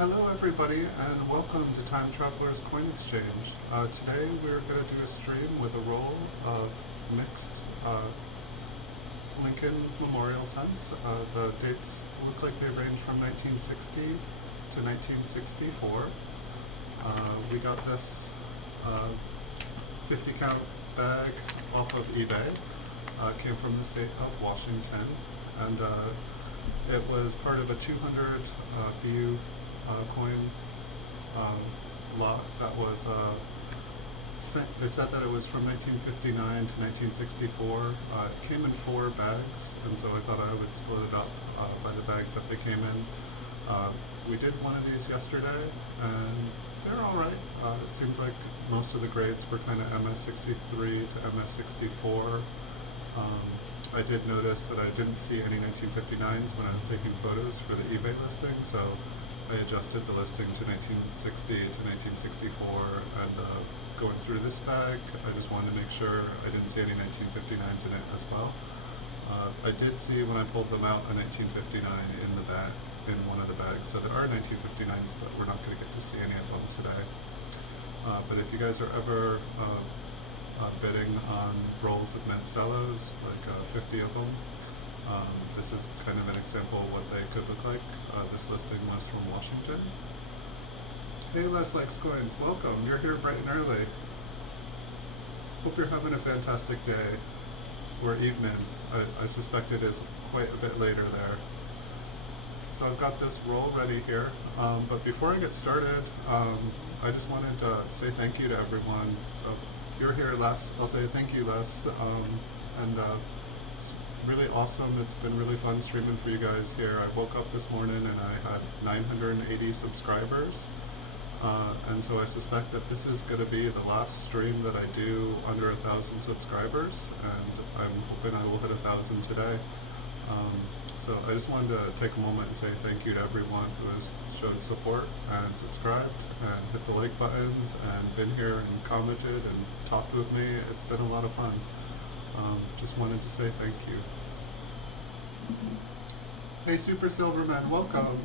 Hello everybody and welcome to Time Traveler's Coin Exchange. Today we're going to do a stream with a roll of mixed Lincoln Memorial cents. The dates look like they range from 1960 to 1964. We got this 50 count bag off of eBay. Came from the state of Washington, and it was part of a 200 BU coin lot that was they said that it was from 1959 to 1964. It came in 4 bags, and so I thought I would split it up by the bags that they came in. We did one of these yesterday, and they're all right. It seems like most of the grades were kind of MS63 to MS64. I did notice that I didn't see any 1959s when I was taking photos for the eBay listing, so I adjusted the listing to 1960 to 1964, and going through this bag, I just wanted to make sure I didn't see any 1959s in it as well. I did see when I pulled them out a 1959 in the bag, in one of the bags, so there are 1959s, but we're not going to get to see any of them today. But if you guys are ever bidding on rolls of Mint Cellos, like 50 of them, this is kind of an example of what they could look like. This listing was from Washington. Hey, Les Likes Coins, welcome. You're here bright and early. Hope you're having a fantastic day, or evening. I suspect it is quite a bit later there. So I've got this roll ready here, but before I get started, I just wanted to say thank you to everyone. So if you're here, Les, I'll say thank you, Les, and it's really awesome. It's been really fun streaming for you guys here. I woke up this morning and I had 980 subscribers, and so I suspect that this is going to be the last stream that I do under 1,000 subscribers, and I'm hoping I will hit 1,000 today. So I just wanted to take a moment and say thank you to everyone who has showed support and subscribed and hit the like buttons and been here and commented and talked with me. It's been a lot of fun. Just wanted to say thank you. Hey Super Silverman, welcome.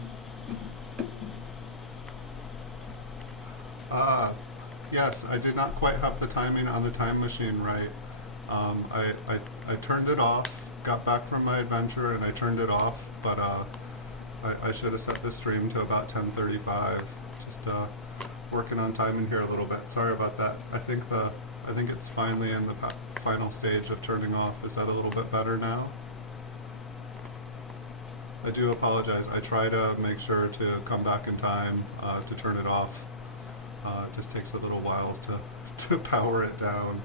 Yes, I did not quite have the timing on the time machine right. I turned it off, got back from my adventure, and I turned it off, but I should have set the stream to about 10:35. Just working on timing here a little bit. Sorry about that. I think it's finally in the final stage of turning off. Is that a little bit better now? I do apologize. I try to make sure to come back in time to turn it off. It just takes a little while to power it down.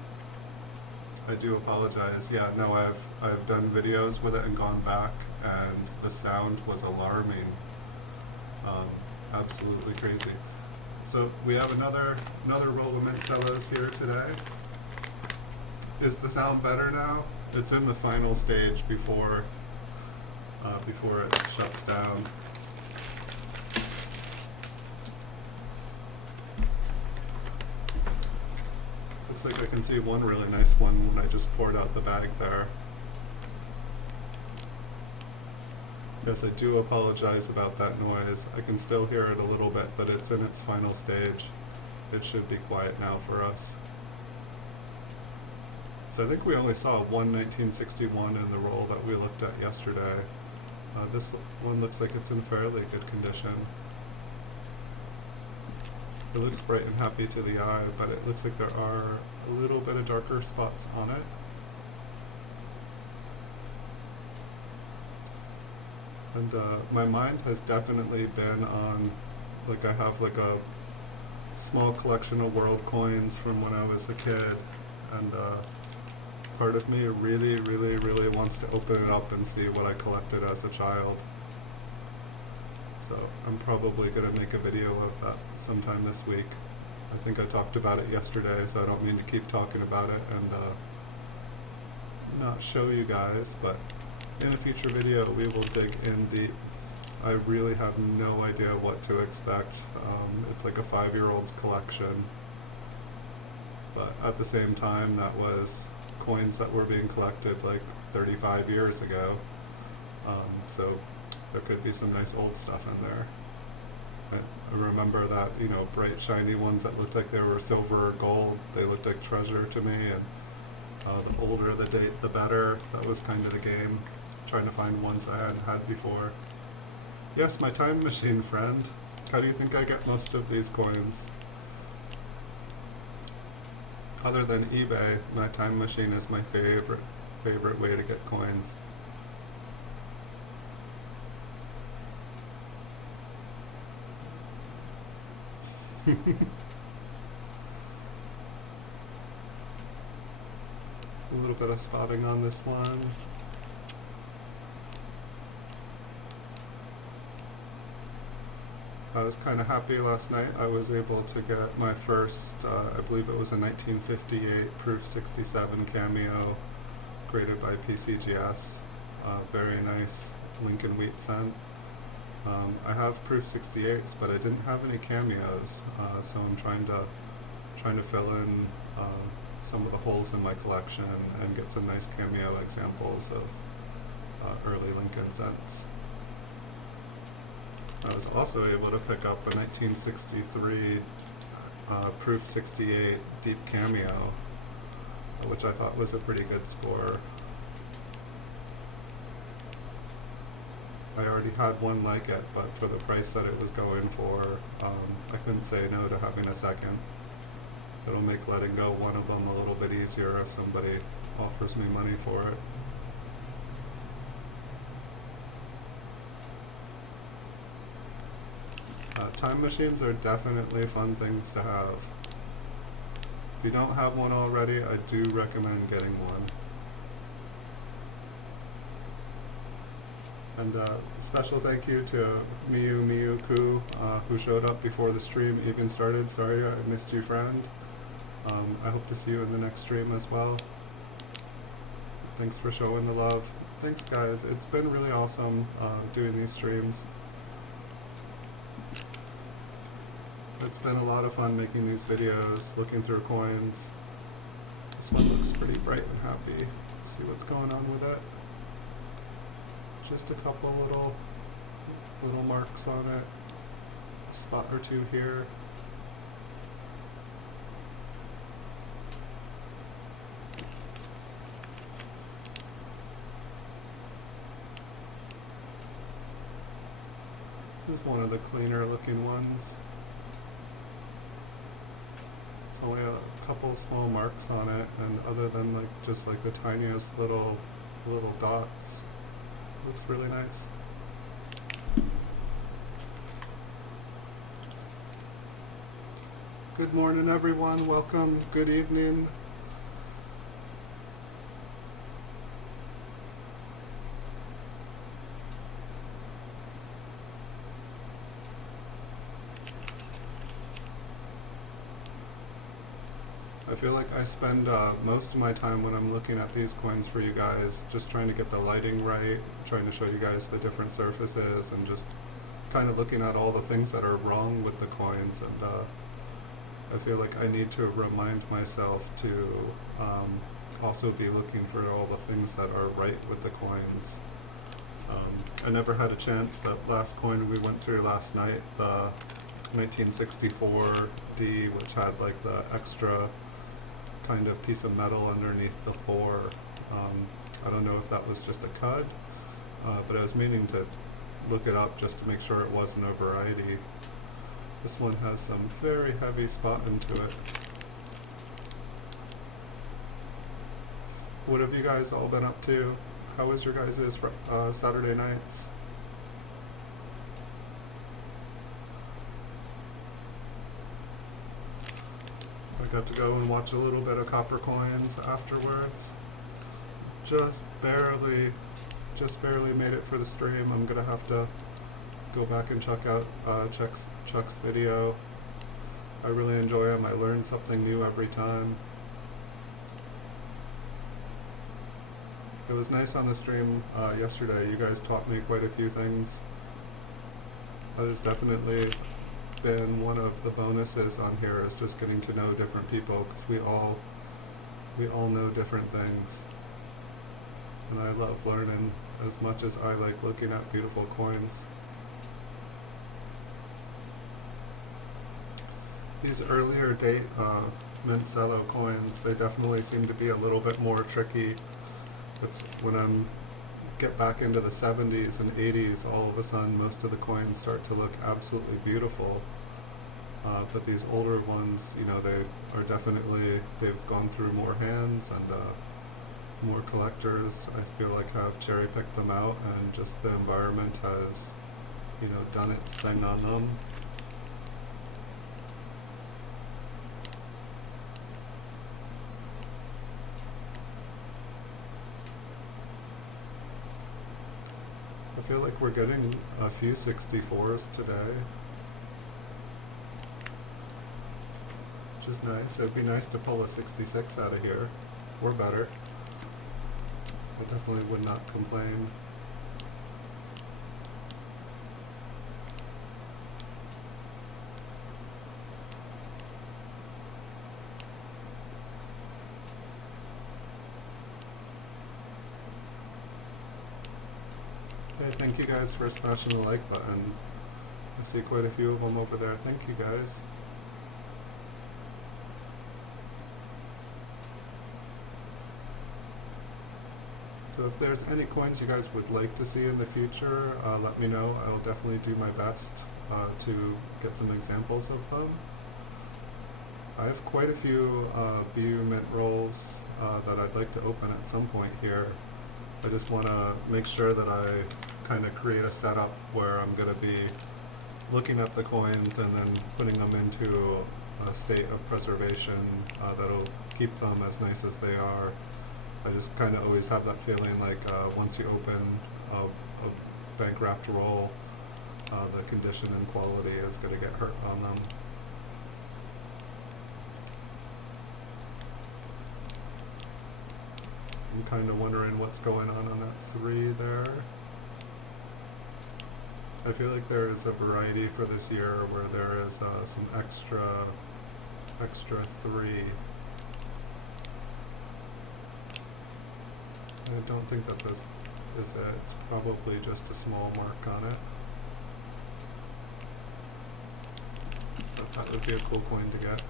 I do apologize. Yeah, no, I've done videos with it and gone back, and the sound was alarming. Absolutely crazy. So we have another roll of Mint Cellos here today. Is the sound better now? It's in the final stage before it shuts down. Looks like I can see one really nice one when I just poured out the bag there. Yes, I do apologize about that noise. I can still hear it a little bit, but it's in its final stage. It should be quiet now for us. So I think we only saw one 1961 in the roll that we looked at yesterday. This one looks like it's in fairly good condition. It looks bright and happy to the eye, but it looks like there are a little bit of darker spots on it. And my mind has definitely been on, like, I have like a small collection of world coins from when I was a kid, and part of me really, really, really wants to open it up and see what I collected as a child. So I'm probably going to make a video of that sometime this week. I think I talked about it yesterday, so I don't mean to keep talking about it and not show you guys, but in a future video we will dig in deep. I really have no idea what to expect. It's like a 5-year-old's collection, but at the same time that was coins that were being collected like 35 years ago, so there could be some nice old stuff in there. I remember that, you know, bright shiny ones that looked like they were silver or gold, they looked like treasure to me, and the older the date the better. That was kind of the game, trying to find ones I hadn't had before. Yes, my time machine friend. How do you think I get most of these coins? Other than eBay, my time machine is my favorite way to get coins. A little bit of spotting on this one. I was kind of happy last night. I was able to get my first, I believe it was a 1958 Proof 67 cameo graded by PCGS. Very nice Lincoln Wheat cent. I have Proof 68s, but I didn't have any cameos, so I'm trying to fill in some of the holes in my collection and get some nice cameo examples of early Lincoln cents. I was also able to pick up a 1963 Proof 68 Deep Cameo, which I thought was a pretty good score. I already had one like it, but for the price that it was going for, I couldn't say no to having a second. It'll make letting go one of them a little bit easier if somebody offers me money for it. Time machines are definitely fun things to have. If you don't have one already, I do recommend getting one. And special thank you to Miyu who showed up before the stream even started. Sorry I missed you, friend. I hope to see you in the next stream as well. Thanks for showing the love. Thanks guys, it's been really awesome doing these streams. It's been a lot of fun making these videos, looking through coins. This one looks pretty bright and happy. Let's see what's going on with it. Just a couple little marks on it. A spot or two here. This is one of the cleaner looking ones. It's only a couple small marks on it, and other than just the tiniest little dots, looks really nice. Good morning everyone, welcome, good evening. I feel like I spend most of my time when I'm looking at these coins for you guys just trying to get the lighting right, trying to show you guys the different surfaces, and just kind of looking at all the things that are wrong with the coins. And I feel like I need to remind myself to also be looking for all the things that are right with the coins. I never had a chance. That last coin we went through last night, the 1964 D, which had the extra kind of piece of metal underneath the 4. I don't know if that was just a cud, but I was meaning to look it up just to make sure it wasn't a variety. This one has some very heavy spotting to it. What have you guys all been up to? How was your guys' Saturday nights? I got to go and watch a little bit of Copper Coins afterwards. Just barely made it for the stream. I'm gonna have to go back and check out Chuck's video. I really enjoy him. I learn something new every time. It was nice on the stream yesterday. You guys taught me quite a few things. That has definitely been one of the bonuses on here, is just getting to know different people, because we all know different things. And I love learning as much as I like looking at beautiful coins. These earlier date Mint Cello coins, they definitely seem to be a little bit more tricky. It's when I'm get back into the 70s and 80s, all of a sudden most of the coins start to look absolutely beautiful. But these older ones, you know, they are definitely, they've gone through more hands and more collectors, I feel like, have cherry picked them out, and just the environment has, you know, done its thing on them. I feel like we're getting a few 64s today, which is nice. It'd be nice to pull a 66 out of here, or better. I definitely would not complain. Hey, thank you guys for smashing the like button. I see quite a few of them over there. Thank you guys. So if there's any coins you guys would like to see in the future, let me know. I'll definitely do my best to get some examples of them. I have quite a few BU Mint rolls that I'd like to open at some point here. I just want to make sure that I kind of create a setup where I'm going to be looking at the coins and then putting them into a state of preservation that'll keep them as nice as they are. I just kind of always have that feeling like once you open a bank wrapped roll, the condition and quality is going to get hurt on them. I'm kind of wondering what's going on that 3 there. I feel like there is a variety for this year where there is some extra 3. I don't think that this is it. It's probably just a small mark on it. So that would be a cool coin to get.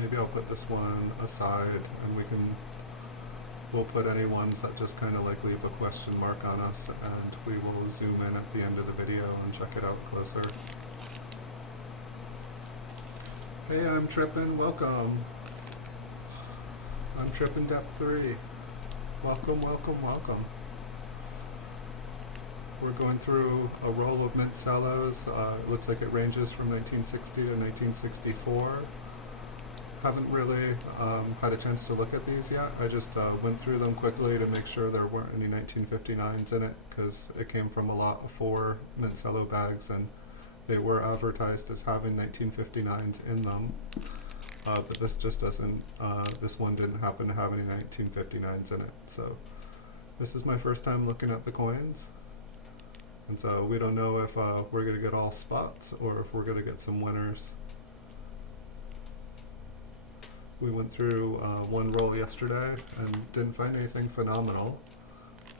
Maybe I'll put this one aside and we'll put any ones that just kind of like leave a question mark on us, and we will zoom in at the end of the video and check it out closer. Hey, I'm Trippin', welcome. I'm Trippin' Depth 3. Welcome, welcome, welcome. We're going through a roll of Mint Cellos. It looks like it ranges from 1960 to 1964. Haven't really had a chance to look at these yet. I just went through them quickly to make sure there weren't any 1959s in it, because it came from a lot of 4 Mint Cello bags and they were advertised as having 1959s in them. But this just doesn't, this one didn't happen to have any 1959s in it. So this is my first time looking at the coins. And so we don't know if we're going to get all spots or if we're going to get some winners. We went through one roll yesterday and didn't find anything phenomenal.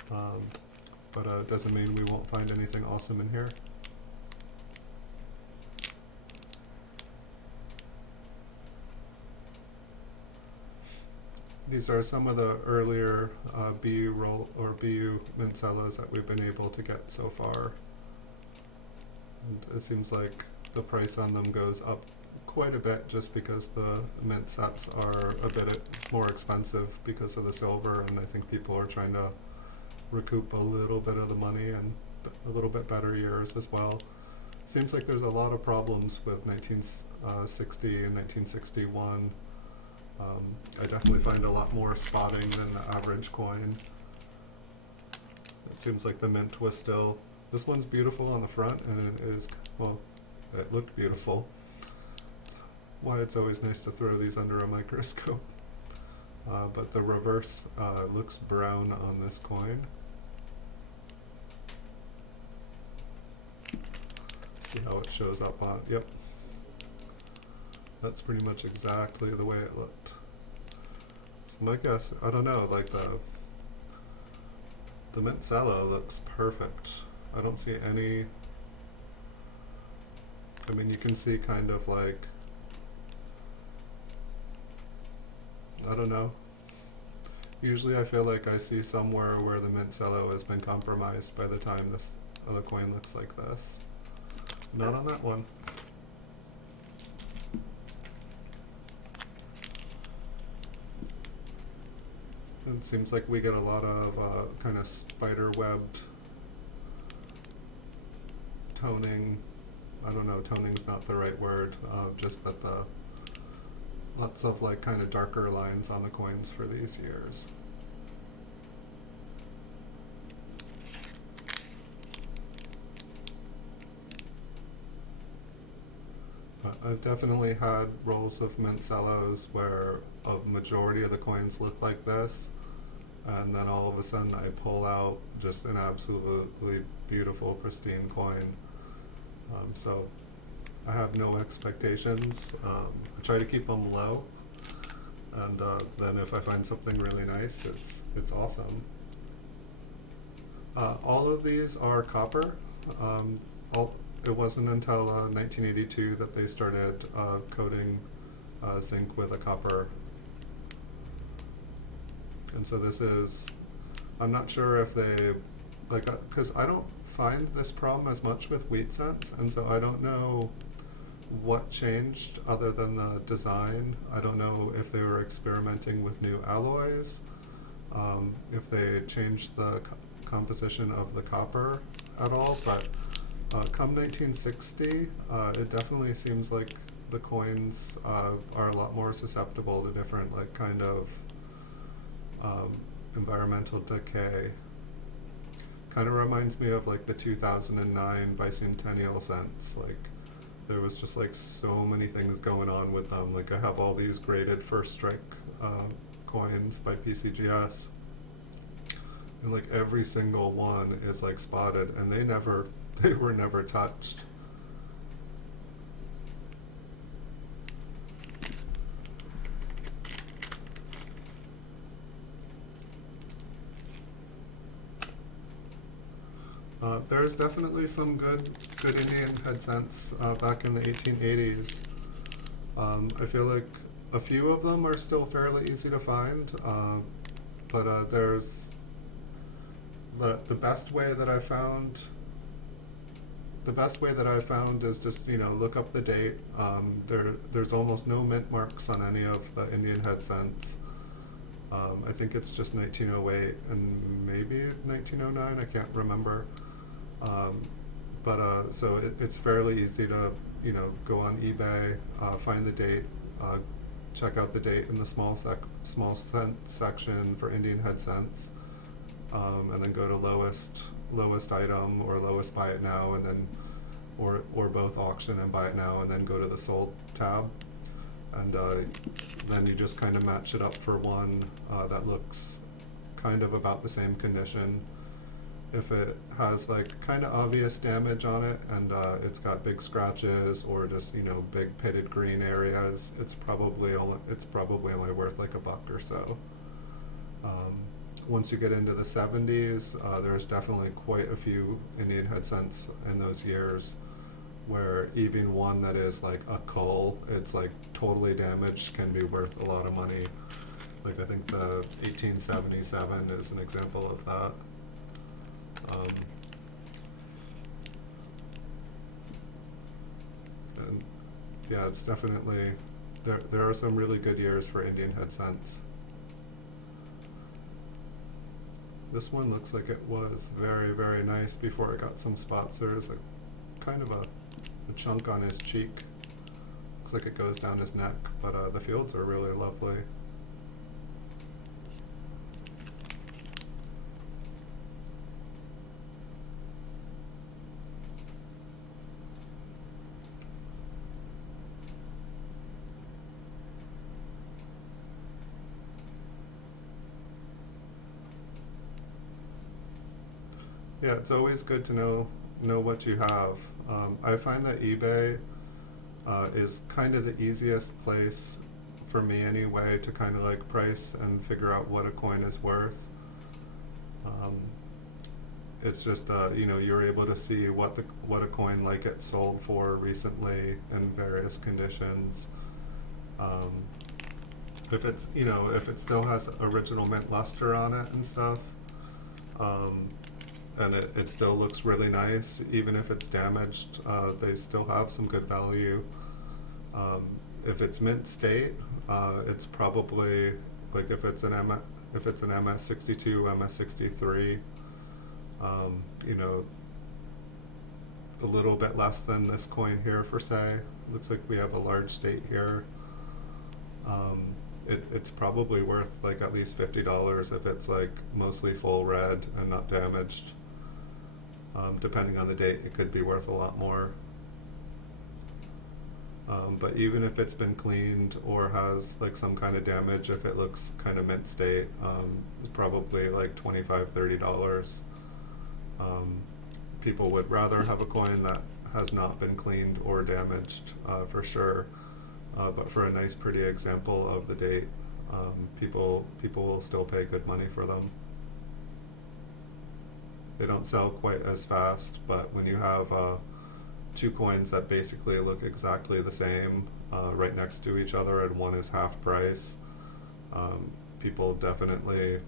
But it doesn't mean we won't find anything awesome in here. These are some of the earlier BU roll or BU Mint Cellos that we've been able to get so far. And it seems like the price on them goes up quite a bit just because the mint sets are a bit more expensive because of the silver, and I think people are trying to recoup a little bit of the money and a little bit better years as well. Seems like there's a lot of problems with 1960 and 1961. I definitely find a lot more spotting than the average coin. It seems like the mint was still, this one's beautiful on the front, and it is, well, it looked beautiful. That's why it's always nice to throw these under a microscope. But the reverse looks brown on this coin. See how it shows up on, yep. That's pretty much exactly the way it looked. So my guess, I don't know, like the Mint Cello looks perfect. I don't see any I mean, you can see kind of like, I don't know. Usually I feel like I see somewhere where the Mint Cello has been compromised by the time this other coin looks like this. Not on that one. It seems like we get a lot of kind of spider-webbed toning. I don't know, toning's not the right word, just that the lots of like kind of darker lines on the coins for these years. But I've definitely had rolls of Mint Cellos where a majority of the coins look like this, and then all of a sudden I pull out just an absolutely beautiful, pristine coin. So I have no expectations. I try to keep them low, and then if I find something really nice, it's awesome. All of these are copper. It wasn't until 1982 that they started coating zinc with a copper. And so this is, I'm not sure if they, like, because I don't find this problem as much with wheat cents, and so I don't know what changed other than the design. I don't know if they were experimenting with new alloys, if they changed the composition of the copper at all, but come 1960, it definitely seems like the coins are a lot more susceptible to different like kind of environmental decay. Kind of reminds me of like the 2009 bicentennial cents. Like there was just like so many things going on with them. Like I have all these graded first strike coins by PCGS, and like every single one is like spotted, and they were never touched. There's definitely some good Indian head cents back in the 1880s. I feel like a few of them are still fairly easy to find, but there's the best way that I found. The best way that I found is just look up the date. There's almost no mint marks on any of the Indian head cents. I think it's just 1908 and maybe 1909. I can't remember. So it's fairly easy to go on eBay, find the date, check out the date in the small cent section for Indian head cents, and then go to lowest item or lowest buy it now, and then or both auction and buy it now, and then go to the sold tab, and then you just kind of match it up for one that looks kind of about the same condition. If it has like kind of obvious damage on it, and it's got big scratches or just big pitted green areas, it's probably only worth like $1 or so. Once you get into the 70s, there's definitely quite a few Indian head cents in those years where even one that is like a cull, it's like totally damaged, can be worth a lot of money. Like I think the 1877 is an example of that. And yeah, it's definitely, there are some really good years for Indian head cents. This one looks like it was very, very nice before it got some spots. There's a kind of a chunk on his cheek. Looks like it goes down his neck, but the fields are really lovely. Yeah, it's always good to know what you have. I find that eBay is kind of the easiest place for me anyway to kind of like price and figure out what a coin is worth. It's just you know, you're able to see what a coin like it sold for recently in various conditions. Um, if it's, you know, if it still has original mint luster on it and stuff, um, and it still looks really nice, even if it's damaged, they still have some good value. If it's mint state, it's probably like if it's an MS62, MS63, you know, a little bit less than this coin here for say. Looks like we have a large state here. It's probably worth like at least $50 if it's like mostly full red and not damaged. Depending on the date, it could be worth a lot more. But even if it's been cleaned or has like some kind of damage, if it looks kind of mint state, it's probably like $25, $30. People would rather have a coin that has not been cleaned or damaged, for sure. But for a nice, pretty example of the date, people will still pay good money for them. They don't sell quite as fast, but when you have two coins that basically look exactly the same right next to each other and one is half price, people definitely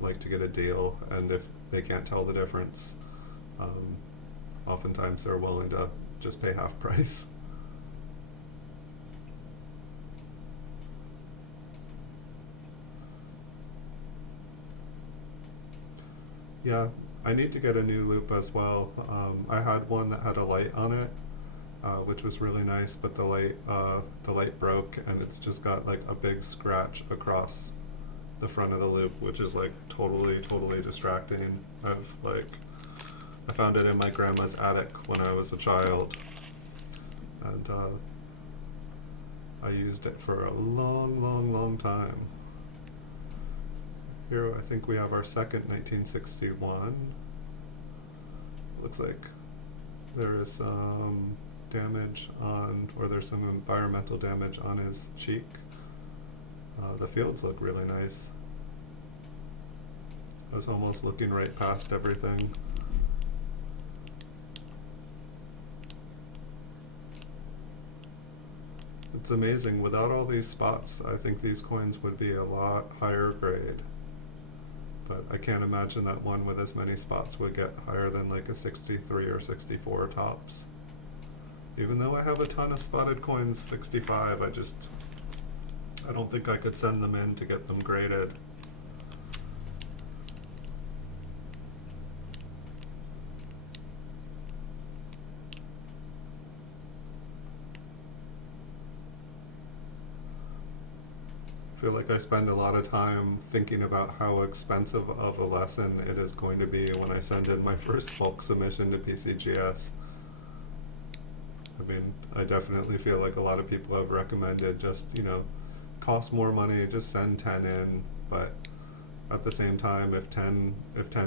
like to get a deal, and if they can't tell the difference, oftentimes they're willing to just pay half price. Yeah, I need to get a new loop as well. I had one that had a light on it, which was really nice, but the light broke, and it's just got like a big scratch across the front of the loop, which is like totally distracting. I found it in my grandma's attic when I was a child, and I used it for a long time. Here I think we have our second 1961. Looks like there is some damage on, or there's some environmental damage on his cheek. The fields look really nice. I was almost looking right past everything. It's amazing, without all these spots, I think these coins would be a lot higher grade. But I can't imagine that one with as many spots would get higher than like a 63 or 64 tops. Even though I have a ton of spotted coins, 65, I don't think I could send them in to get them graded. I feel like I spend a lot of time thinking about how expensive of a lesson it is going to be when I send in my first bulk submission to PCGS. I mean, I definitely feel like a lot of people have recommended just, you know, cost more money, just send 10 in, but at the same time, if 10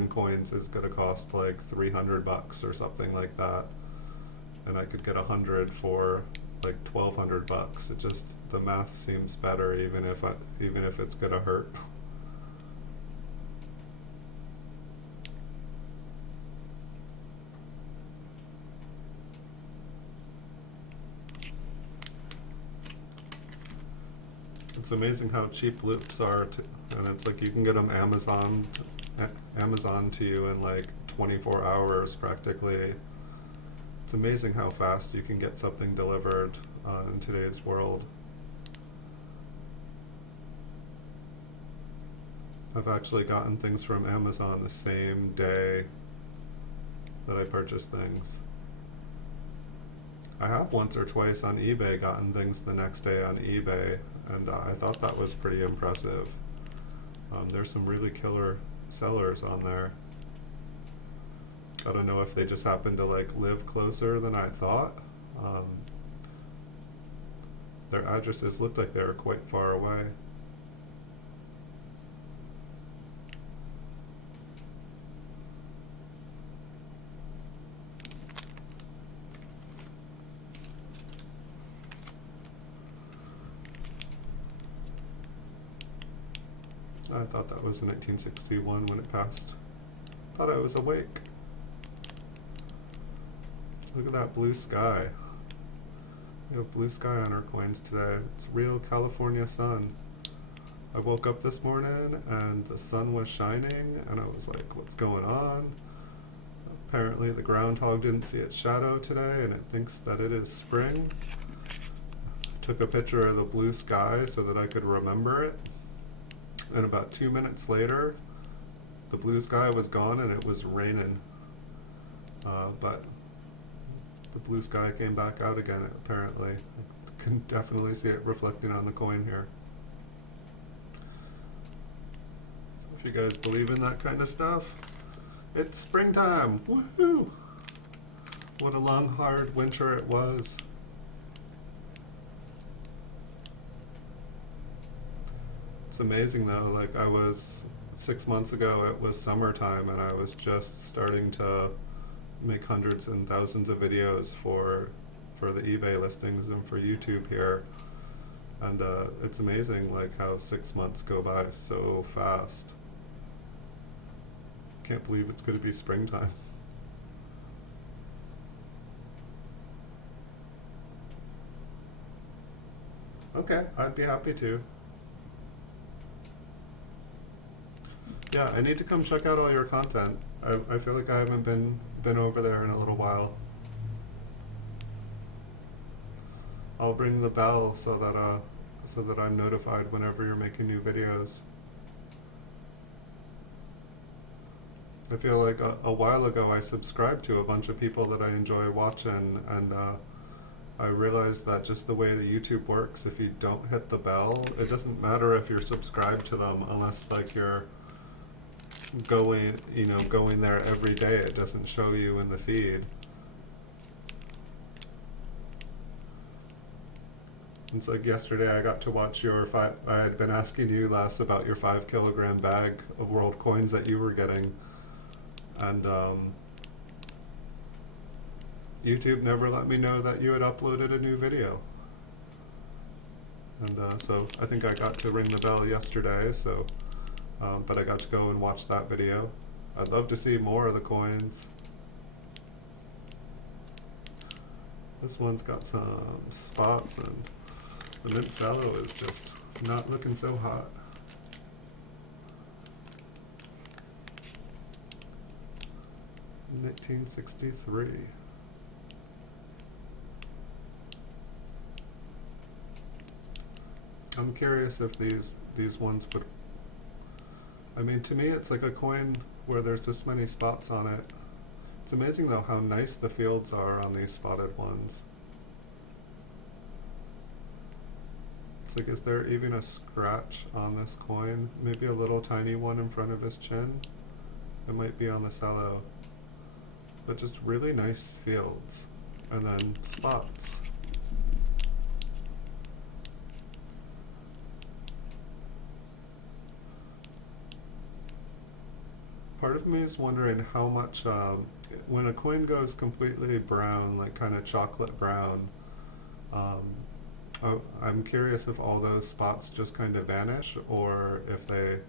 coins is going to cost like $300 or something like that, and I could get 100 for like $1,200, it just, the math seems better, even if it's gonna hurt. It's amazing how cheap loops are, and it's like you can get them Amazon to you in like 24 hours practically. It's amazing how fast you can get something delivered in today's world. I've actually gotten things from Amazon the same day that I purchase things. I have once or twice on eBay gotten things the next day on eBay, and I thought that was pretty impressive. There's some really killer sellers on there. I don't know if they just happen to like live closer than I thought. Their addresses looked like they were quite far away. I thought that was a 1961 when it passed. Thought I was awake. Look at that blue sky. We have blue sky on our coins today. It's real California sun. I woke up this morning and the sun was shining and I was like, what's going on? Apparently the groundhog didn't see its shadow today and it thinks that it is spring. Took a picture of the blue sky so that I could remember it. And about 2 minutes later, the blue sky was gone and it was raining. But the blue sky came back out again, apparently. I can definitely see it reflecting on the coin here. So if you guys believe in that kind of stuff, it's springtime! Woohoo! What a long, hard winter it was. It's amazing though, like 6 months ago it was summertime and I was just starting to make hundreds and thousands of videos for the eBay listings and for YouTube here. And it's amazing like how 6 months go by so fast. Can't believe it's going to be springtime. Okay, I'd be happy to. Yeah, I need to come check out all your content. I feel like I haven't been over there in a little while. I'll ring the bell so that I'm notified whenever you're making new videos. I feel like a while ago I subscribed to a bunch of people that I enjoy watching, and I realized that just the way that YouTube works, if you don't hit the bell, it doesn't matter if you're subscribed to them unless like you're going there every day. It doesn't show you in the feed. It's like yesterday I got to watch your I had been asking you last about your 5 kilogram bag of world coins that you were getting, and YouTube never let me know that you had uploaded a new video. And so I think I got to ring the bell yesterday, so but I got to go and watch that video. I'd love to see more of the coins. This one's got some spots and the Mint Cello is just not looking so hot. $1963. I'm curious if these ones would. I mean, to me, it's like a coin where there's this many spots on it. It's amazing though how nice the fields are on these spotted ones. It's like, is there even a scratch on this coin? Maybe a little tiny one in front of his chin? It might be on the cello. But just really nice fields. And then spots. Part of me is wondering how much, when a coin goes completely brown, like kind of chocolate brown, I'm curious if all those spots just kind of vanish, or if they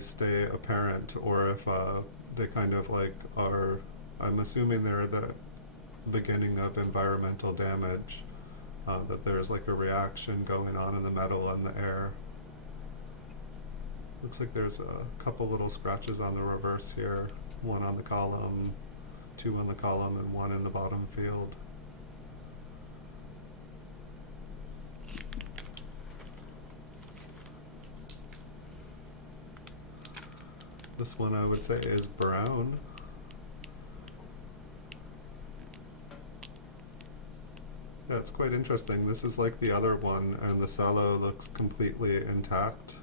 stay apparent, or if they kind of like are, I'm assuming they're the beginning of environmental damage, that there's like a reaction going on in the metal and the air. Looks like there's a couple little scratches on the reverse here, one on the column, 2 on the column, and 1 in the bottom field. This one I would say is brown. Yeah, it's quite interesting. This is like the other one, and the cello looks completely intact.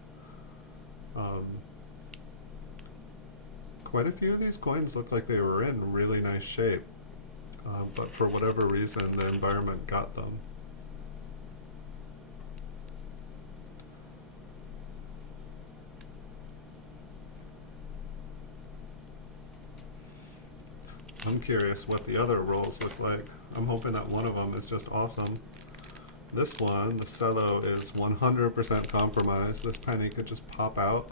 Quite a few of these coins look like they were in really nice shape, but for whatever reason the environment got them. I'm curious what the other rolls look like. I'm hoping that one of them is just awesome. This one, the cello, is 100% compromised. This penny could just pop out.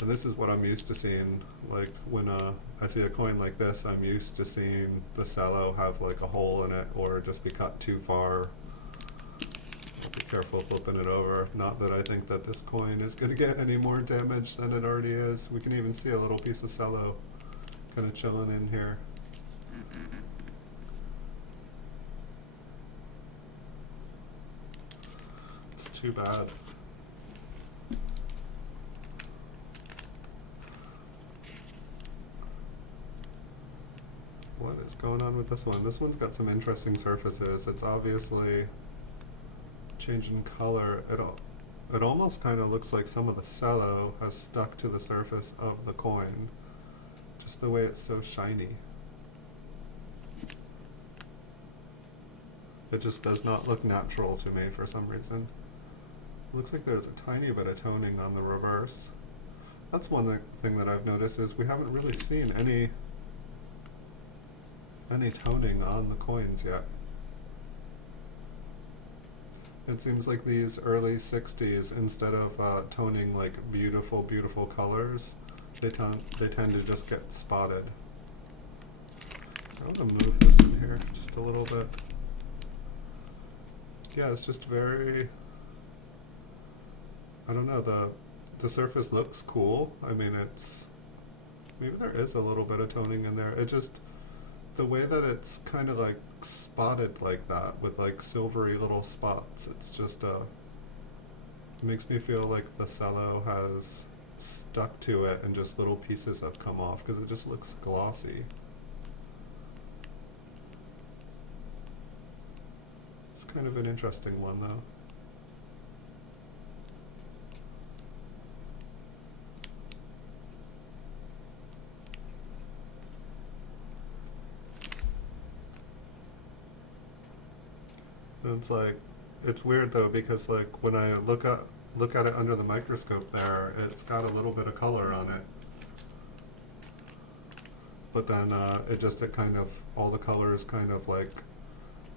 And this is what I'm used to seeing, like when I see a coin like this, I'm used to seeing the cello have like a hole in it or just be cut too far. I'll be careful flipping it over. Not that I think that this coin is going to get any more damage than it already is. We can even see a little piece of cello kind of chilling in here. It's too bad. What is going on with this one? This one's got some interesting surfaces. It's obviously changing color. It almost kind of looks like some of the cello has stuck to the surface of the coin. Just the way it's so shiny. It just does not look natural to me for some reason. It looks like there's a tiny bit of toning on the reverse. That's one thing that I've noticed is we haven't really seen any toning on the coins yet. It seems like these early 60s, instead of toning like beautiful, beautiful colors, they tend to just get spotted. I'm gonna move this in here just a little bit. Yeah, it's just very, I don't know, the surface looks cool. I mean, maybe there is a little bit of toning in there. It just, the way that it's kind of like spotted like that with like silvery little spots, it's just it makes me feel like the cello has stuck to it and just little pieces have come off because it just looks glossy. It's kind of an interesting one though. And it's like, it's weird though because like when I look at it under the microscope there, it's got a little bit of color on it. But then it kind of, all the colors kind of like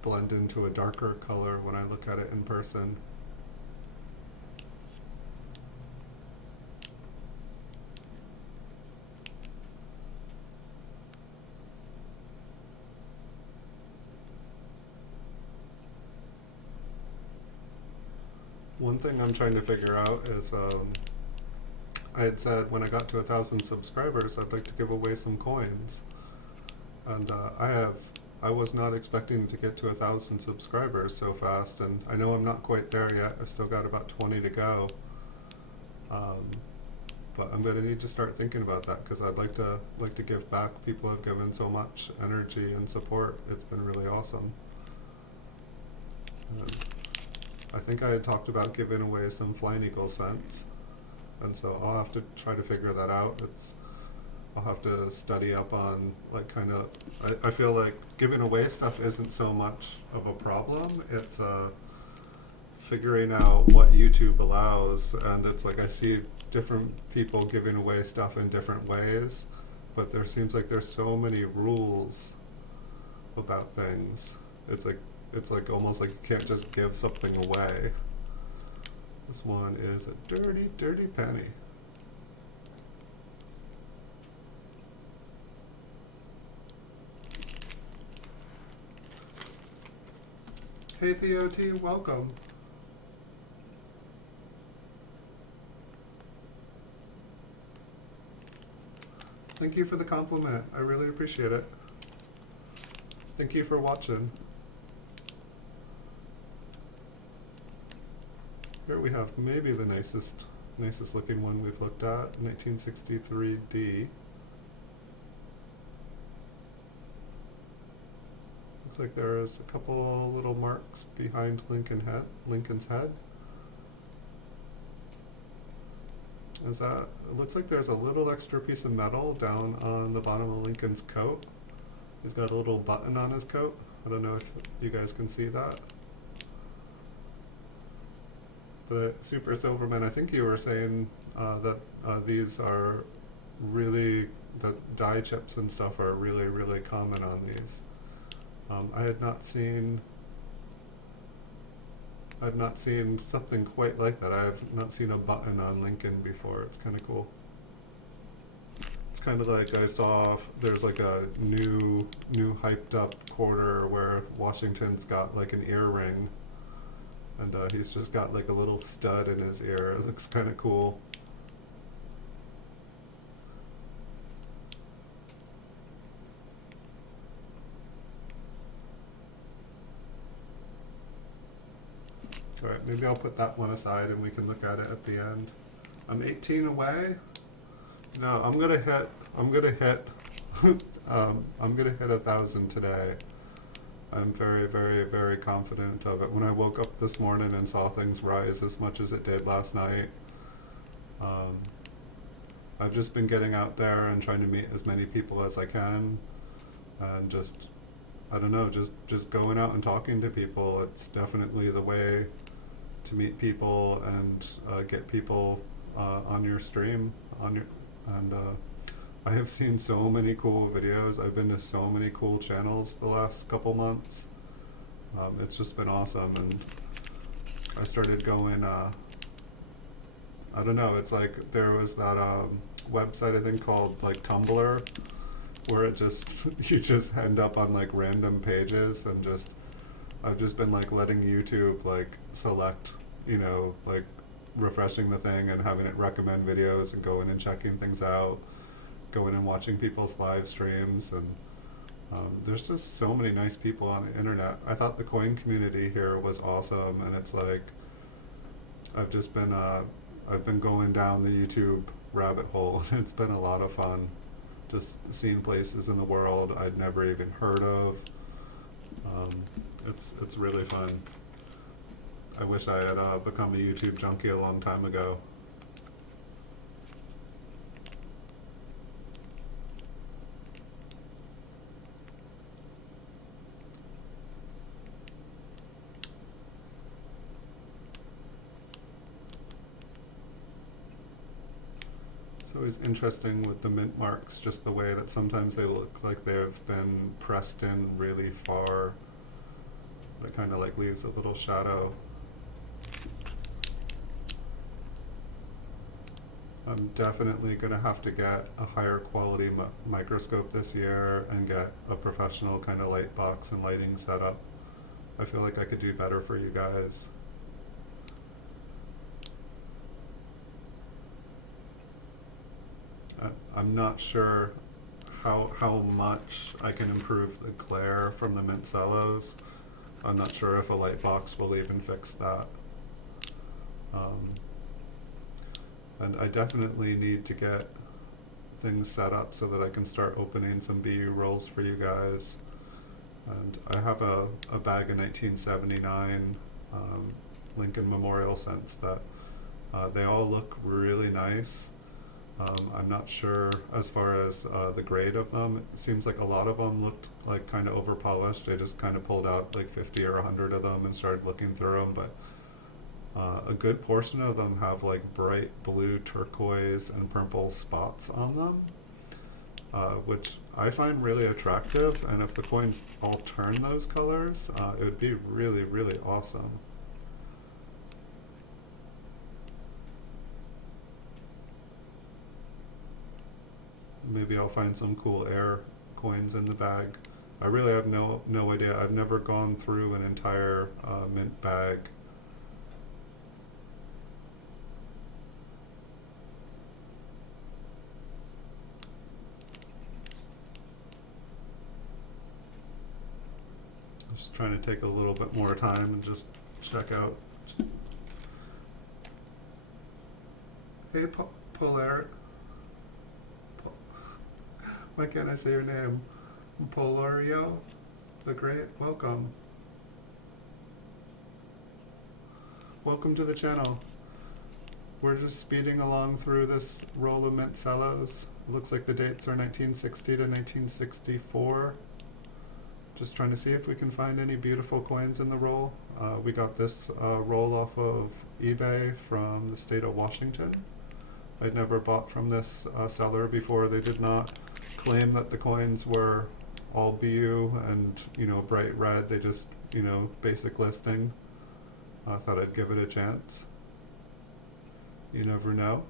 blend into a darker color when I look at it in person. One thing I'm trying to figure out is I had said when I got to 1,000 subscribers I'd like to give away some coins, and I was not expecting to get to 1,000 subscribers so fast, and I know I'm not quite there yet. I've still got about 20 to go, but I'm going to need to start thinking about that because I'd like to give back. People have given so much energy and support. It's been really awesome. I think I had talked about giving away some Flying Eagle cents, and so I'll have to try to figure that out. I'll have to study up on like kind of, I feel like giving away stuff isn't so much of a problem. It's figuring out what YouTube allows, and it's like I see different people giving away stuff in different ways, but there seems like there's so many rules about things. It's like almost like you can't just give something away. This one is a dirty, dirty penny. Hey Theo T, welcome. Thank you for the compliment. I really appreciate it. Thank you for watching. Here we have maybe the nicest looking one we've looked at, 1963D. Looks like there's a couple little marks behind Lincoln's head. It looks like there's a little extra piece of metal down on the bottom of Lincoln's coat. He's got a little button on his coat. I don't know if you guys can see that. But Super Silverman, I think you were saying that these are really, the die chips and stuff are really, really common on these. I had not seen something quite like that. I have not seen a button on Lincoln before. It's kind of cool. kind of like I saw there's like a new hyped up quarter where Washington's got like an earring, and he's just got like a little stud in his ear. It looks kind of cool. Alright, maybe I'll put that one aside and we can look at it at the end. I'm 18 away. No, I'm gonna hit I'm gonna hit 1,000 today. I'm very, very, very confident of it. When I woke up this morning and saw things rise as much as it did last night, I've just been getting out there and trying to meet as many people as I can, and just, I don't know, just going out and talking to people. It's definitely the way to meet people and get people on your stream, and I have seen so many cool videos. I've been to so many cool channels the last couple months. It's just been awesome, and I started going, I don't know, it's like there was that website I think called like Tumblr, where it just, you just end up on like random pages, and just, I've just been like letting YouTube like select, you know, like refreshing the thing and having it recommend videos and going and checking things out, going and watching people's live streams, and there's just so many nice people on the internet. I thought the coin community here was awesome, and it's like I've been going down the YouTube rabbit hole. It's been a lot of fun, just seeing places in the world I'd never even heard of. It's really fun. I wish I had become a YouTube junkie a long time ago. It's always interesting with the mint marks, just the way that sometimes they look like they've been pressed in really far. It kind of like leaves a little shadow. I'm definitely going to have to get a higher quality microscope this year and get a professional kind of light box and lighting setup. I feel like I could do better for you guys. I'm not sure how much I can improve the glare from the Mint Cellos. I'm not sure if a light box will even fix that. And I definitely need to get things set up so that I can start opening some BU rolls for you guys. And I have a bag of 1979 Lincoln Memorial cents that they all look really nice. I'm not sure as far as the grade of them. It seems like a lot of them looked like kind of over polished. I just kind of pulled out like 50 or 100 of them and started looking through them, but a good portion of them have like bright blue, turquoise, and purple spots on them, which I find really attractive, and if the coins all turn those colors, it would be really, really awesome. Maybe I'll find some cool air coins in the bag. I really have no idea. I've never gone through an entire mint bag. Just trying to take a little bit more time and just check out. Hey, Polar. Why can't I say your name? Polario the Great, welcome. Welcome to the channel. We're just speeding along through this roll of Mint Cellos. Looks like the dates are 1960 to 1964. Just trying to see if we can find any beautiful coins in the roll. We got this roll off of eBay from the state of Washington. I'd never bought from this seller before. They did not claim that the coins were all BU and, you know, bright red. They just, you know, basic listing. I thought I'd give it a chance. You never know.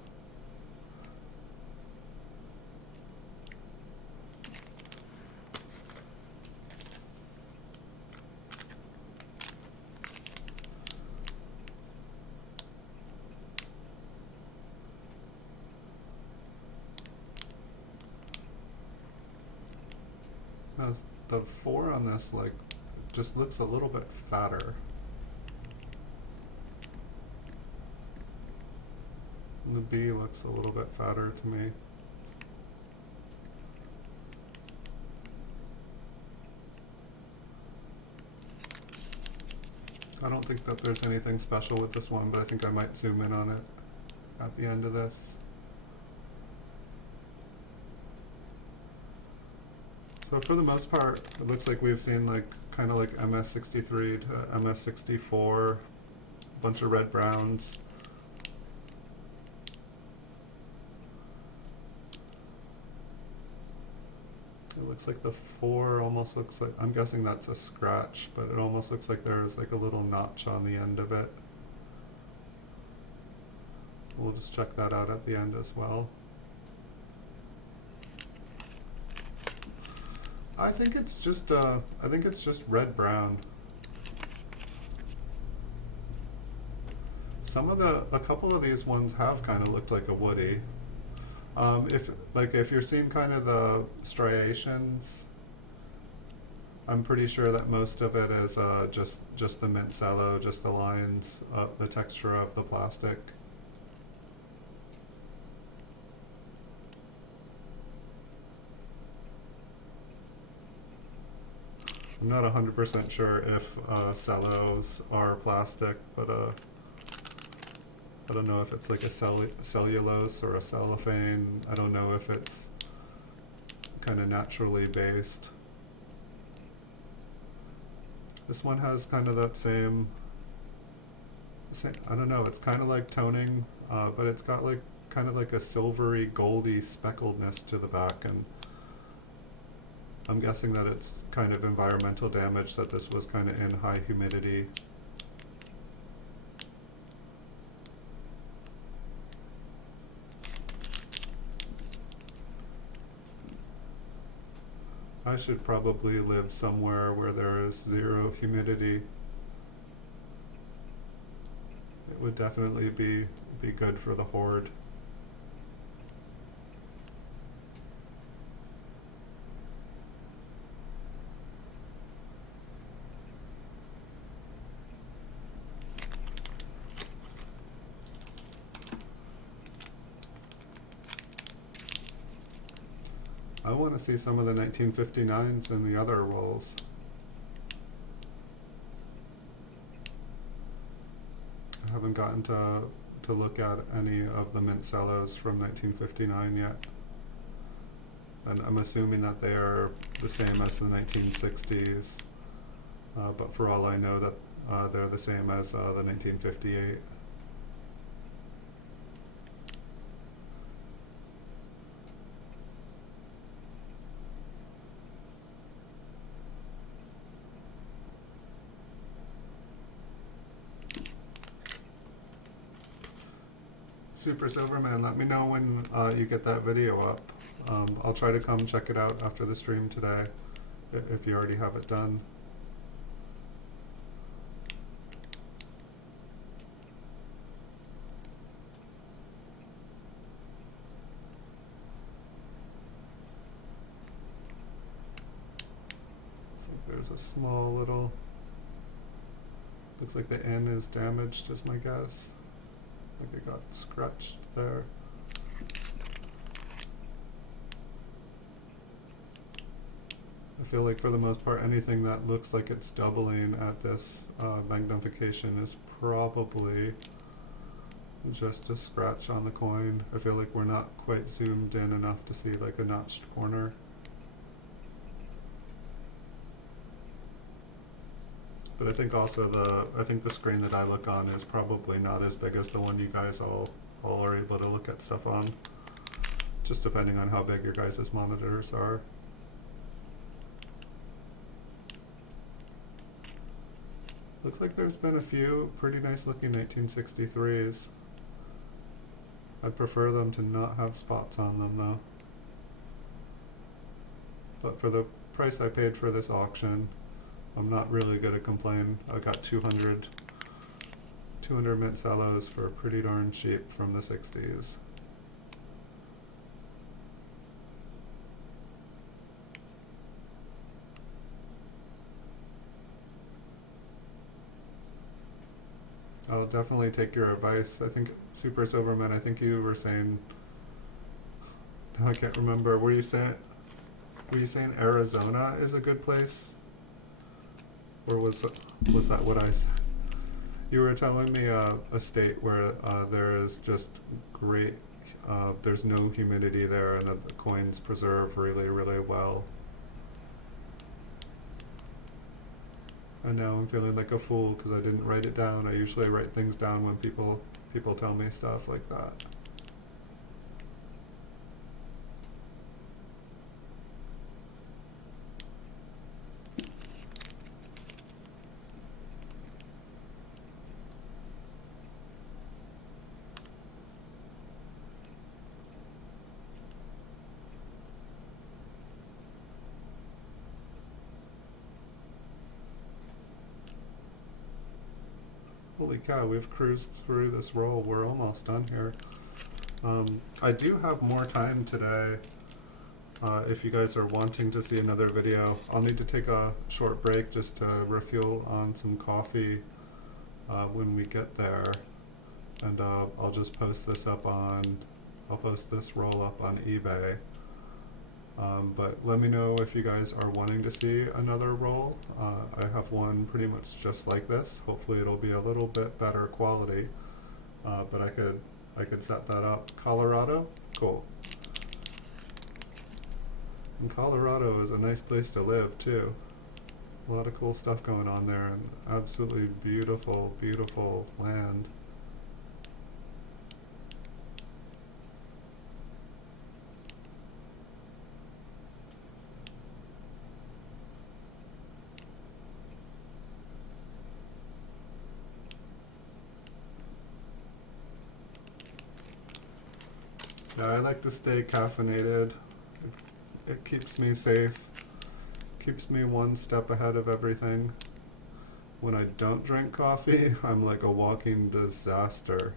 The 4 on this, like, just looks a little bit fatter. And the B looks a little bit fatter to me. I don't think that there's anything special with this one, but I think I might zoom in on it at the end of this. So for the most part, it looks like we've seen like kind of like MS63 to MS64, a bunch of red browns. It looks like the 4 almost looks like, I'm guessing that's a scratch, but it almost looks like there's like a little notch on the end of it. We'll just check that out at the end as well. I think it's just red brown. A couple of these ones have kind of looked like a woody. If you're seeing kind of the striations, I'm pretty sure that most of it is just the mint cello, just the lines, the texture of the plastic. I'm not 100% sure if cellos are plastic, but I don't know if it's like a cellulose or a cellophane. I don't know if it's kind of naturally based. This one has kind of that same I don't know, it's kind of like toning, but it's got like kind of like a silvery, goldy speckledness to the back, and I'm guessing that it's kind of environmental damage, that this was kind of in high humidity. I should probably live somewhere where there is 0 humidity. It would definitely be good for the hoard. I want to see some of the 1959s in the other rolls. I haven't gotten to look at any of the mint cellos from 1959 yet. And I'm assuming that they are the same as the 1960s, but for all I know that they're the same as the 1958. Super Silverman, let me know when you get that video up. I'll try to come check it out after the stream today, if you already have it done. So there's a small little, looks like the N is damaged, is my guess. Like it got scratched there. I feel like for the most part anything that looks like it's doubling at this magnification is probably just a scratch on the coin. I feel like we're not quite zoomed in enough to see like a notched corner. But I think also the screen that I look on is probably not as big as the one you guys all are able to look at stuff on. Just depending on how big your guys' monitors are. Looks like there's been a few pretty nice looking 1963s. I'd prefer them to not have spots on them though. But for the price I paid for this auction, I'm not really gonna complain. I got 200 mint cellos for pretty darn cheap from the 60s. definitely take your advice. I think Super Silverman, I think you were saying, no, I can't remember. Were you saying Arizona is a good place? Or was that what I said? You were telling me a state where there is just great, there's no humidity there and that the coins preserve really, really well. And now I'm feeling like a fool because I didn't write it down. I usually write things down when people tell me stuff like that. Holy cow, we've cruised through this roll. We're almost done here. I do have more time today. If you guys are wanting to see another video, I'll need to take a short break just to refuel on some coffee when we get there. And I'll just post this up on, I'll post this roll up on eBay. But let me know if you guys are wanting to see another roll. I have one pretty much just like this. Hopefully it'll be a little bit better quality. But I could set that up. Colorado? Cool. And Colorado is a nice place to live too. A lot of cool stuff going on there and absolutely beautiful, beautiful land. Yeah, I like to stay caffeinated. It keeps me safe, keeps me one step ahead of everything. When I don't drink coffee, I'm like a walking disaster.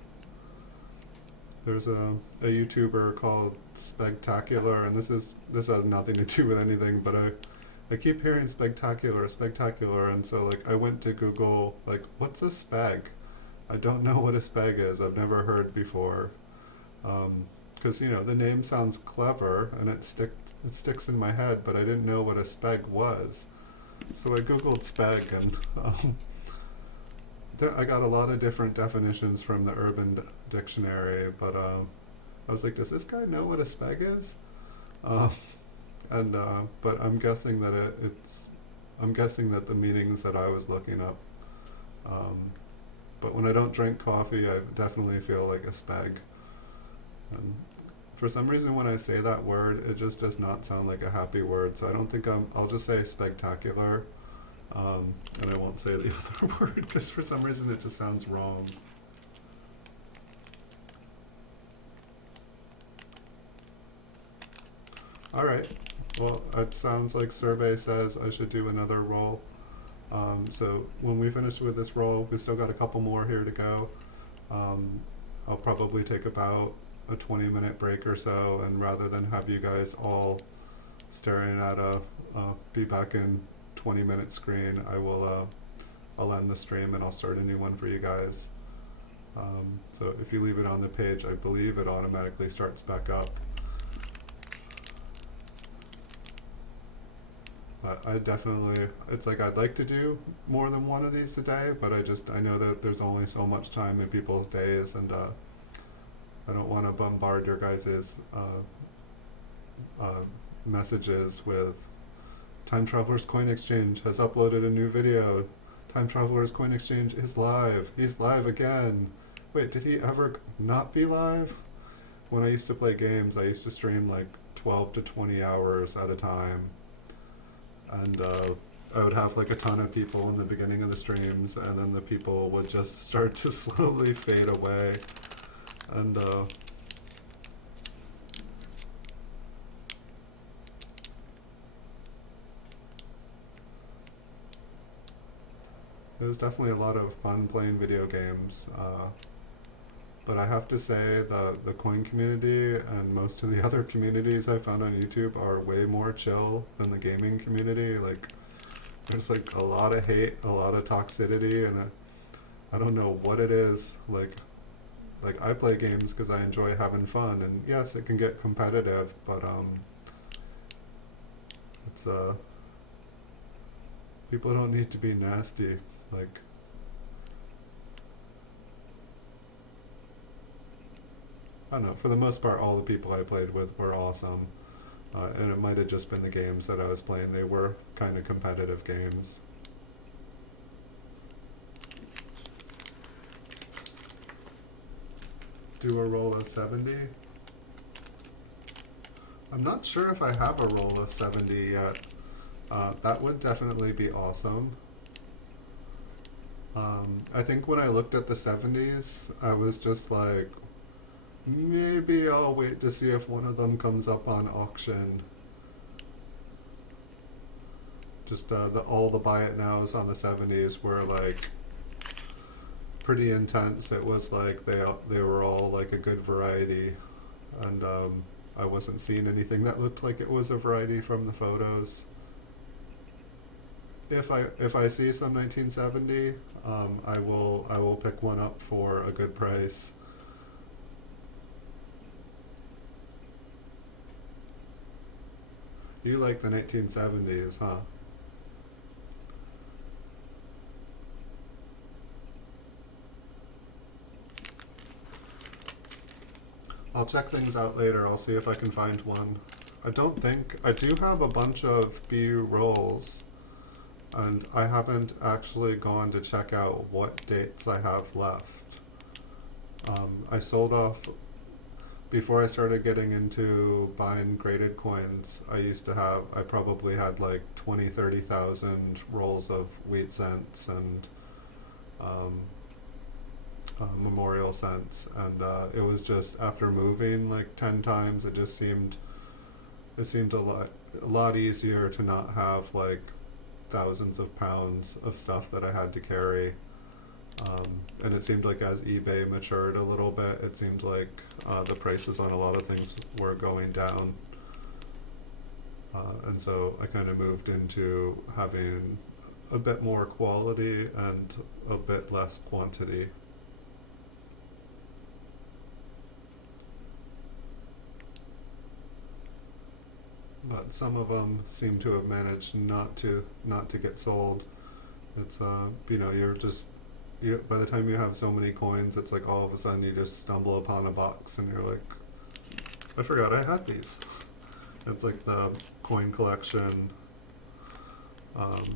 There's a YouTuber called Spectacular, and this has nothing to do with anything, but I keep hearing spectacular, and so like I went to Google, like, what's a speg? I don't know what a speg is. I've never heard before. Because you know the name sounds clever and it sticks in my head, but I didn't know what a speg was. So I googled speg and I got a lot of different definitions from the Urban Dictionary, but I was like, does this guy know what a speg is? But I'm guessing that I'm guessing that the meanings that I was looking up. But when I don't drink coffee, I definitely feel like a speg. And for some reason, when I say that word, it just does not sound like a happy word. So I don't think I'll just say spectacular, and I won't say the other word because for some reason it just sounds wrong. All right. Well, it sounds like survey says I should do another roll. So when we finish with this roll, we still got a couple more here to go. I'll probably take about a 20-minute break or so, and rather than have you guys all staring at a be back in 20-minute screen, I'll end the stream and I'll start a new one for you guys. So if you leave it on the page, I believe it automatically starts back up. I definitely, it's like I'd like to do more than one of these a day, but I know that there's only so much time in people's days, and I don't want to bombard your guys' messages with Time Traveler's Coin Exchange has uploaded a new video. Time Traveler's Coin Exchange is live. He's live again. Wait, did he ever not be live? When I used to play games, I used to stream like 12 to 20 hours at a time. And I would have like a ton of people in the beginning of the streams, and then the people would just start to slowly fade away. And it was definitely a lot of fun playing video games. But I have to say the coin community and most of the other communities I found on YouTube are way more chill than the gaming community. Like, there's like a lot of hate, a lot of toxicity, and I don't know what it is. Like I play games because I enjoy having fun, and yes, it can get competitive, but it's people don't need to be nasty. Like, I don't know. For the most part, all the people I played with were awesome, and it might have just been the games that I was playing. They were kind of competitive games. Do a roll of 70. I'm not sure if I have a roll of 70 yet. That would definitely be awesome. I think when I looked at the 70s, I was just like, maybe I'll wait to see if one of them comes up on auction. Just all the buy it nows on the 70s were like pretty intense. It was like they were all like a good variety, and I wasn't seeing anything that looked like it was a variety from the photos. If I see some 1970, I will pick one up for a good price. You like the 1970s, huh? I'll check things out later. I'll see if I can find one. I do have a bunch of BU rolls, and I haven't actually gone to check out what dates I have left. I sold off, before I started getting into buying graded coins, I probably had like 20-30,000 rolls of wheat cents and um, memorial cents, and it was just, after moving like 10 times, it seemed a lot easier to not have like thousands of pounds of stuff that I had to carry. And it seemed like as eBay matured a little bit, it seemed like the prices on a lot of things were going down. And so I kind of moved into having a bit more quality and a bit less quantity. But some of them seem to have managed not to get sold. It's by the time you have so many coins, it's like all of a sudden you just stumble upon a box and you're like, I forgot I had these. It's like the coin collection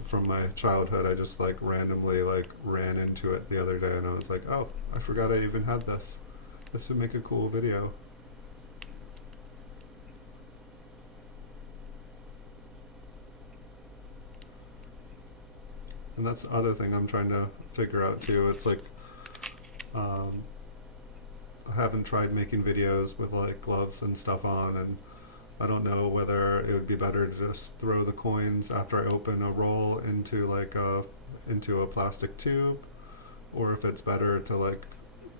from my childhood. I just like randomly like ran into it the other day, and I was like, oh, I forgot I even had this. This would make a cool video. And that's the other thing I'm trying to figure out too. It's like, I haven't tried making videos with like gloves and stuff on, and I don't know whether it would be better to just throw the coins after I open a roll into a plastic tube, or if it's better to like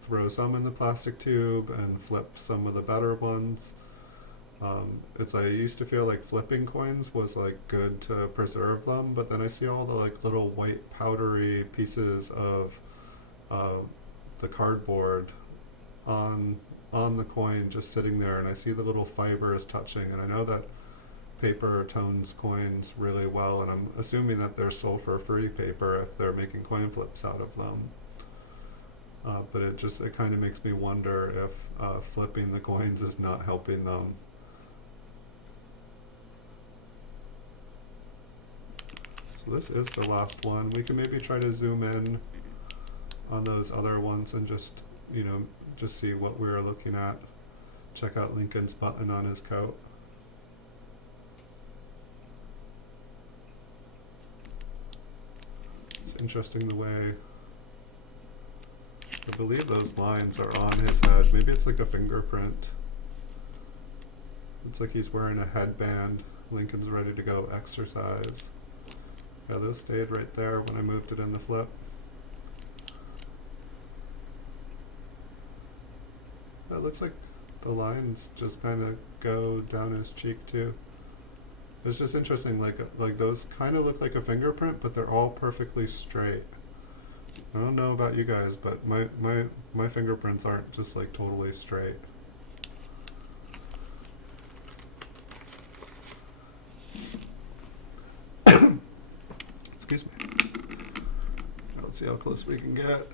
throw some in the plastic tube and flip some of the better ones. I used to feel like flipping coins was like good to preserve them, but then I see all the like little white powdery pieces of the cardboard on the coin just sitting there, and I see the little fibers touching, and I know that paper tones coins really well, and I'm assuming that they're sulfur-free paper if they're making coin flips out of them. But it kind of makes me wonder if flipping the coins is not helping them. So this is the last one. We can maybe try to zoom in on those other ones and just see what we're looking at. Check out Lincoln's button on his coat. It's interesting the way, I believe those lines are on his head. Maybe it's like a fingerprint. It's like he's wearing a headband. Lincoln's ready to go exercise. Yeah, those stayed right there when I moved it in the flip. It looks like the lines just kind of go down his cheek too. It's just interesting, like those kind of look like a fingerprint, but they're all perfectly straight. I don't know about you guys, but my fingerprints aren't just like totally straight. Excuse me. Let's see how close we can get.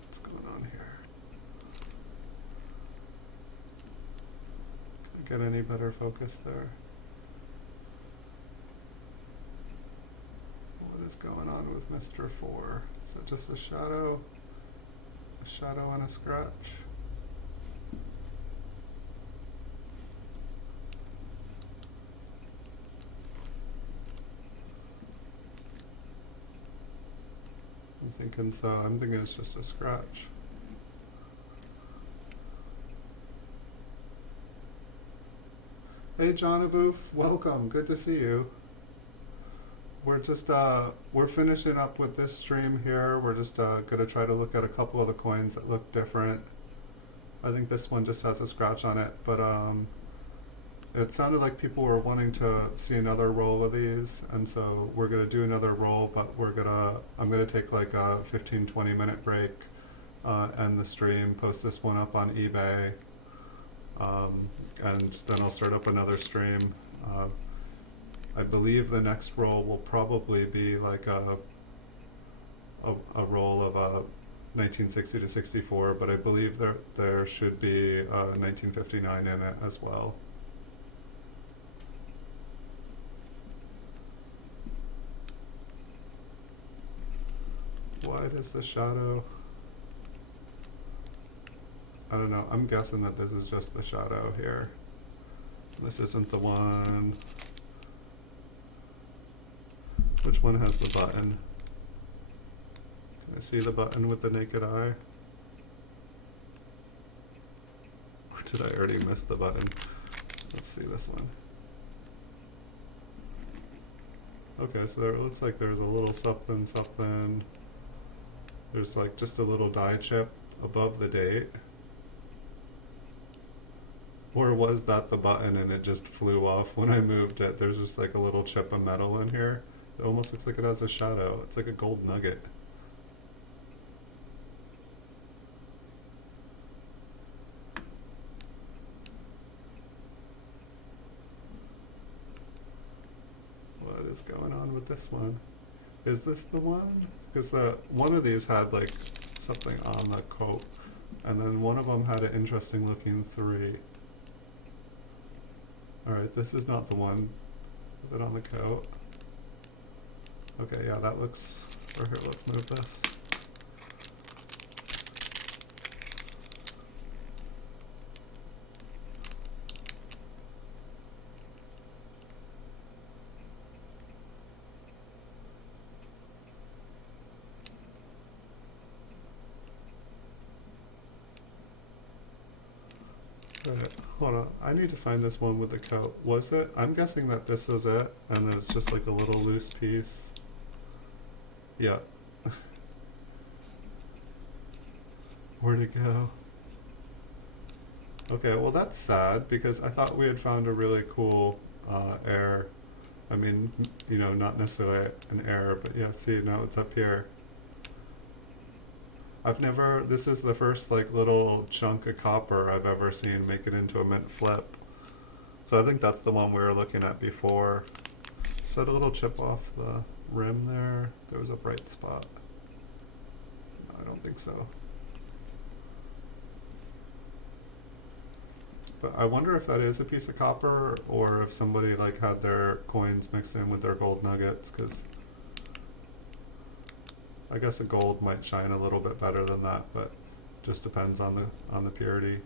What's going on here? Can I get any better focus there? What is going on with Mr. 4? Is that just a shadow? A shadow and a scratch? I'm thinking so. I'm thinking it's just a scratch. Hey Jonavoof, welcome. Good to see you. We're just we're finishing up with this stream here. We're just gonna try to look at a couple of the coins that look different. I think this one just has a scratch on it, but it sounded like people were wanting to see another roll of these, and so we're gonna do another roll, but I'm gonna take like a 15-20 minute break, end the stream, post this one up on eBay, and then I'll start up another stream. I believe the next roll will probably be like a roll of 1960 to 64, but I believe there should be 1959 in it as well. Why does the shadow? I don't know. I'm guessing that this is just the shadow here. This isn't the one. Which one has the button? Can I see the button with the naked eye? Or did I already miss the button? Let's see this one. Okay, so there it looks like there's a little something something. There's like just a little die chip above the date. Or was that the button and it just flew off when I moved it? There's just like a little chip of metal in here. It almost looks like it has a shadow. It's like a gold nugget. What is going on with this one? Is this the one? Because one of these had like something on the coat, and then one of them had an interesting looking 3. Alright, this is not the one. Is it on the coat? Okay, yeah, that looks... Or here, let's move this. Alright, hold on. I need to find this one with the coat. Was it? I'm guessing that this is it, and then it's just like a little loose piece. Yeah. Where'd it go? Okay, well that's sad, because I thought we had found a really cool error. I mean, you know, not necessarily an error, but yeah, see, now it's up here. This is the first like little chunk of copper I've ever seen make it into a mint flip. So I think that's the one we were looking at before. Is that a little chip off the rim there? There was a bright spot. No, I don't think so. But I wonder if that is a piece of copper, or if somebody like had their coins mixed in with their gold nuggets, because I guess a gold might shine a little bit better than that, but just depends on the purity.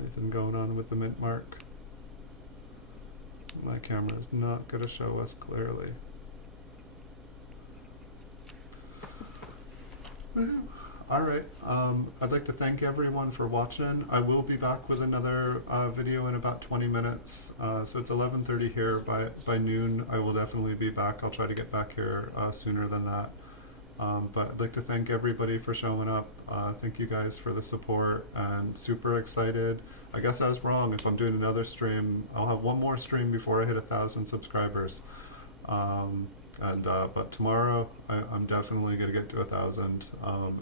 Anything going on with the mint mark? My camera is not going to show us clearly. Alright, I'd like to thank everyone for watching. I will be back with another video in about 20 minutes. So it's 11:30 here. By noon, I will definitely be back. I'll try to get back here sooner than that. But I'd like to thank everybody for showing up. Thank you guys for the support, and super excited. I guess I was wrong. If I'm doing another stream, I'll have one more stream before I hit 1,000 subscribers. But tomorrow I'm definitely going to get to 1,000.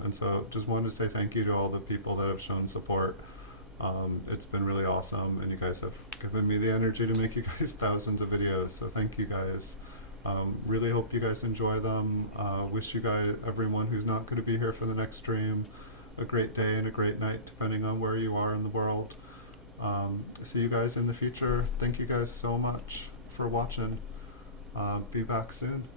And so just wanted to say thank you to all the people that have shown support. It's been really awesome, and you guys have given me the energy to make you guys thousands of videos. So thank you guys. Really hope you guys enjoy them. Wish you guys, everyone who's not going to be here for the next stream, a great day and a great night, depending on where you are in the world. See you guys in the future. Thank you guys so much for watching. Be back soon.